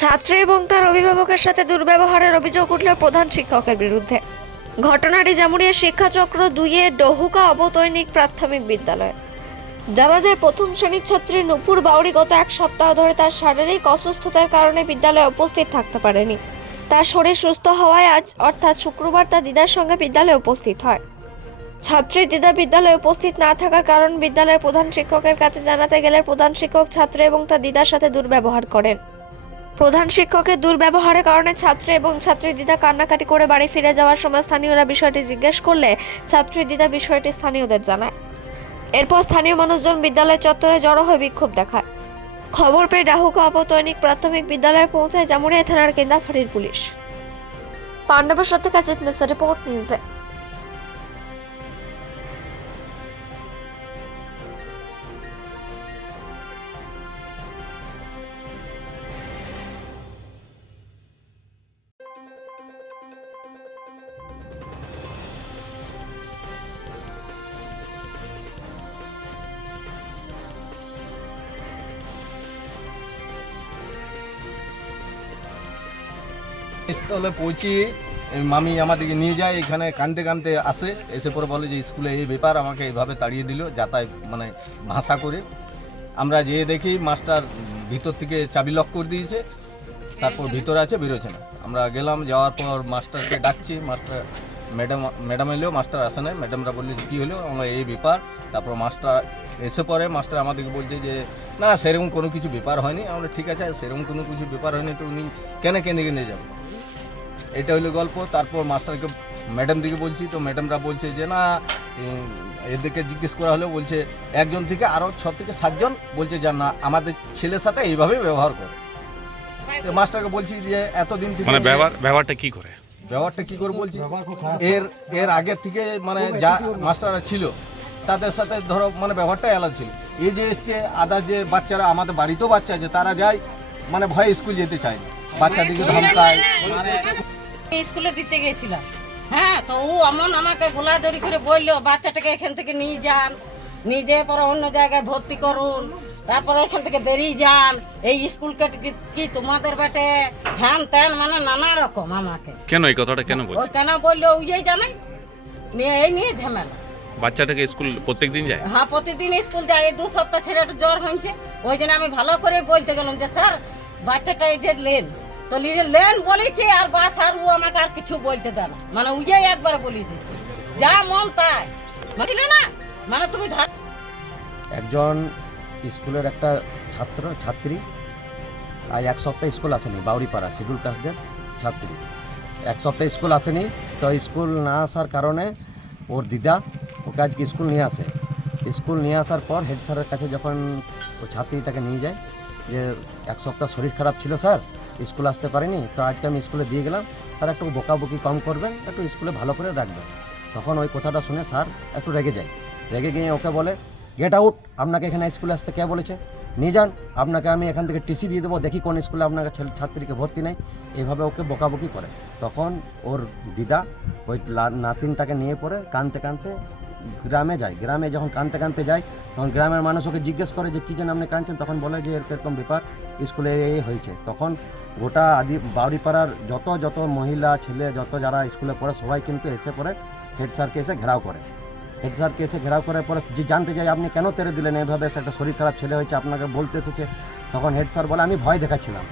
ছাত্রী এবং তার অভিভাবকের সাথে দুর্ব্যবহারের অভিযোগ উঠল প্রধান শিক্ষকের বিরুদ্ধে। ঘটনাটি জামুরিয়া শিক্ষাচক্র দুইয়ে ডহুকা অবতৈনিক প্রাথমিক বিদ্যালয়। জানা যায় প্রথম শ্রেণির ছাত্রী নুপুর বাউরি গত এক সপ্তাহ ধরে তার শারীরিক অসুস্থতার কারণে বিদ্যালয়ে উপস্থিত থাকতে পারেনি। তার শরীর সুস্থ হওয়ায় আজ, অর্থাৎ শুক্রবার, তার দিদার সঙ্গে বিদ্যালয়ে উপস্থিত হয়। ছাত্রী দিদা বিদ্যালয়ে উপস্থিত না থাকার কারণ বিদ্যালয়ের প্রধান শিক্ষকের কাছে জানাতে গেলে প্রধান শিক্ষক ছাত্র এবং তার দিদার সাথে দুর্ব্যবহার করেন। প্রধান শিক্ষকের দুর্ব্যবহারের কারণে ছাত্র এবং ছাত্রী দিদা কান্নাকাটি করে বাড়ি ফিরে যাওয়ার সময় স্থানীয়রা বিষয়টি জিজ্ঞেস করলে ছাত্রী দিদা বিষয়টি স্থানীয়দের জানায়। এরপর স্থানীয় মানুষজন বিদ্যালয় চত্বরে জড়ো হয়ে বিক্ষোভ দেখায়। খবর পেয়ে ডাহুকা অবতৈনিক প্রাথমিক বিদ্যালয়ে পৌঁছায় জামুরিয়া থানার কেন্দাফাড়ির পুলিশ। পাণ্ডব সত্যকা জিত মিস্টার রিপোর্ট নিউজে। স্থলে পৌঁছি মামি আমাদেরকে নিয়ে যায়, এখানে কানতে কানতে আসে। এসে পরে বলে যে, স্কুলে এই ব্যাপার আমাকে এইভাবে তাড়িয়ে দিল, যাতায়াত মানে ভাষা করে। আমরা যেয়ে দেখি, মাস্টার ভিতর থেকে চাবি লক করে দিয়েছে, তারপর ভিতরে আছে, বেরোচ্ছে না। আমরা গেলাম, যাওয়ার পর মাস্টারকে ডাকছি, মাস্টার, ম্যাডাম ম্যাডাম এলেও মাস্টার আসে না ম্যাডামরা বললে যে, কী হলো? আমরা এই ব্যাপার। তারপর মাস্টার এসে পরে, মাস্টার আমাদেরকে বলছে যে, না, সেরকম কোনো কিছু ব্যাপার হয়নি। আমরা ঠিক আছে, সেরকম কোনো কিছু ব্যাপার হয়নি, তো উনি কেন কেন কেনে যাবে এটা হলো গল্প। তারপর মাস্টারকে ম্যাডাম দিকে বলছি তো ম্যাডামরা বলছে যে না এদেরকে জিজ্ঞেস করা হলে বলছে একজন থেকে আরও ছ থেকে সাতজন বলছে যে না আমাদের ছেলের সাথে এইভাবেই ব্যবহার করে। তো মাস্টারকে বলছি যে এতদিন থেকে মানে ব্যবহার ব্যবহারটা কি করে? ব্যবহারটা কি করে বলছি? এর এর আগের থেকে মানে যা মাস্টাররা ছিল তাদের সাথে ধরো মানে ব্যবহারটা আলাদা ছিল। এই যে এসছে আদার যে বাচ্চারা আমাদের বাড়িতেও বাচ্চা আছে তারা যায় মানে ভয়ে স্কুল যেতে চায় না। বাচ্চাদিকে ধমকায় আমি স্কুলে দিতে গেছিলাম। হ্যাঁ তো ও এমন আমাকে গোলাদরি করে বলল বাচ্চাটাকে এখান থেকে নিয়ে যান নিয়ে যেয়ে পরে অন্য জায়গায় ভর্তি করুন তারপরে এখান থেকে বেরিয়ে যান। এই স্কুলকে কি- তোমাদের বেটে? হ্যান ত্যান মানে নানা রকম আমাকে। কেন এই কথাটা কেন বলছে? কেন বলল ওই জানে। নিয়ে এই নিয়ে ঝামেলা। বাচ্চাটাকে স্কুল প্রত্যেক দিন যায়? হ্যাঁ প্রতিদিন স্কুল যায়। এই দু সপ্তাহ একটু জ্বর হয়েছে। ওই জন্য আমি ভালো করে বলতে গেলাম যে স্যার বাচ্চাটা এই যে লেন। তো নিজে লেন বলেছে আর বাস আর ও আমাকে আর কিছু বলতে দেয় না। মানে উইয়ে একবার বলে দিছে যা মন তাই। বুঝলে না? মানে তুমি একজন স্কুলের একটা ছাত্র, ছাত্রী আজ এক সপ্তাহ স্কুল আসেনি, বাউরিপাড়া, শিডিউল কাস্টদের ছাত্রী। এক সপ্তাহ স্কুল আসেনি, তো স্কুল না আসার কারণে ওর দিদা ওকে আজকে স্কুল নিয়ে আসে। স্কুল নিয়ে আসার পর হেড স্যারের কাছে যখন ও ছাত্রীটাকে নিয়ে যায়, যে, এক সপ্তাহ শরীর খারাপ ছিল, স্যার? স্কুল আসতে পারিনি, তো আজকে আমি স্কুলে দিয়ে গেলাম। স্যার একটু বকাবকি কম করবেন, একটু স্কুলে ভালো করে রাখবেন। তখন ওই কথাটা শুনে স্যার একটু রেগে যায়। রেগে গিয়ে ওকে বলে গেট আউট আপনাকে এখানে স্কুলে আসতে কে বলেছে? নিয়ে যান, আপনাকে আমি এখান থেকে টিসি দিয়ে দেবো, দেখি কোন স্কুলে আপনাকে ছাত্রীকে ভর্তি নেই। এইভাবে ওকে বকাবকি করে। তখন ওর দিদা ওই নাতিনটাকে নিয়ে পড়ে, কানতে কানতে গ্রামে যায়, গ্রামে যখন কানতে কানতে যায়, তখন গ্রামের মানুষ ওকে জিজ্ঞেস করে যে, কী যেন আপনি কাঁদছেন? তখন বলে যে, এরকম ব্যাপার স্কুলে এই হয়েছে। তখন গোটা আদি বাউরিপাড়ার যত যত মহিলা, ছেলে, যত যারা স্কুলে পড়ে, সবাই কিন্তু এসে পড়ে হেড স্যারকে এসে ঘেরাও করে। হেড স্যারকে এসে ঘেরাও করার পরে যে জানতে চাই আপনি কেন তেরে দিলেন? এইভাবে একটা শরীর খারাপ ছেলে হয়েছে, আপনাকে বলতে এসেছে। তখন হেড স্যার বলে, আমি ভয় দেখাচ্ছিলাম।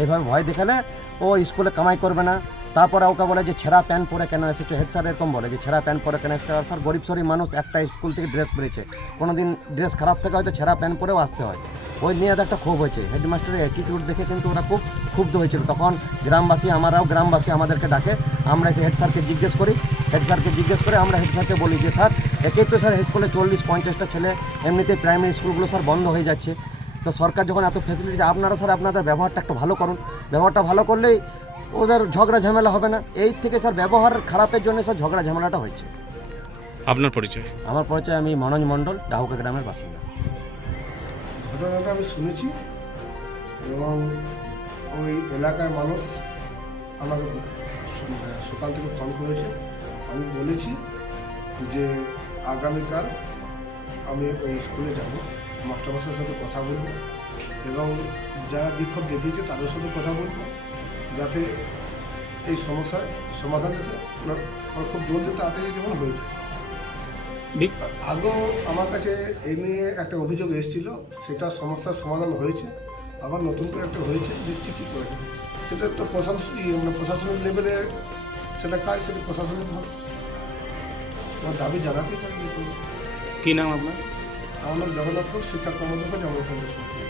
এইভাবে ভয় দেখালে ও স্কুলে কামাই করবে না। তারপরে ওকে বলে যে, ছেঁড়া প্যান্ট পরে কেন এসেছ? হেড স্যার এরকম বলে যে, ছেঁড়া প্যান্ট পরে কেন এসেছ? স্যার, গরিব সরিব মানুষ একটা স্কুল থেকে ড্রেস পরেছে কোনো দিন ড্রেস খারাপ থেকে হয়তো ছেঁড়া প্যান্ট পরেও আসতে হয়। ওই নিয়ে একটা ক্ষোভ হয়েছে। হেডমাস্টারের অ্যাটিটিউড দেখে কিন্তু ওরা খুব ক্ষুব্ধ হয়েছিল। তখন গ্রামবাসী আমরাও গ্রামবাসী আমাদেরকে ডাকে। আমরা এসে হেড স্যারকে জিজ্ঞেস করি। হেড স্যারকে জিজ্ঞেস করে আমরা হেড স্যারকে বলি যে, স্যার একেই তো স্যার স্কুলে চল্লিশ, পঞ্চাশটা ছেলে, এমনিতেই প্রাইমারি স্কুলগুলো স্যার বন্ধ হয়ে যাচ্ছে। তো সরকার যখন এত ফেসিলিটি আপনারা স্যার আপনাদের ব্যবহারটা একটু ভালো করুন। ব্যবহারটা ভালো করলেই ওদের ঝগড়া ঝামেলা হবে না। এই থেকে স্যার ব্যবহার খারাপের জন্য স্যার ঝগড়া ঝামেলাটা হচ্ছে আপনার পরিচয়? আমার পরিচয় আমি মনোজ মণ্ডল ডাহুকা গ্রামের বাসিন্দা। ঘটনাটা আমি শুনেছি এবং ওই এলাকার মানুষ আমাকে সকাল থেকে ফোন করেছে। আমি বলেছি যে আগামীকাল আমি ওই স্কুলে যাব। মাস্টারমশাইয়ের সাথে কথা বলব এবং যারা বিক্ষোভ দেখিয়েছে তাদের সাথে কথা বলব যাতে এই সমস্যার সমাধান যাতে ওরা খুব জলদি তাড়াতাড়ি যেমন হয়ে যায়। আগেও আমার কাছে এই নিয়ে একটা অভিযোগ এসেছিল সেটা সমস্যার সমাধান হয়েছে আবার নতুন করে একটা হয়েছে দেখছি কী করে। সেটা তো প্রশাসন ইয়ে মানে প্রশাসনিক লেভেলে সেটা কাজ সেটা প্রশাসনিক হবে আমার দাবি জানাতেই পারি যে। কি নাম আপনার? আমার নাম জগন্নাথ শিক্ষা কর্মদক্ষ জগন্নাথ সমিতি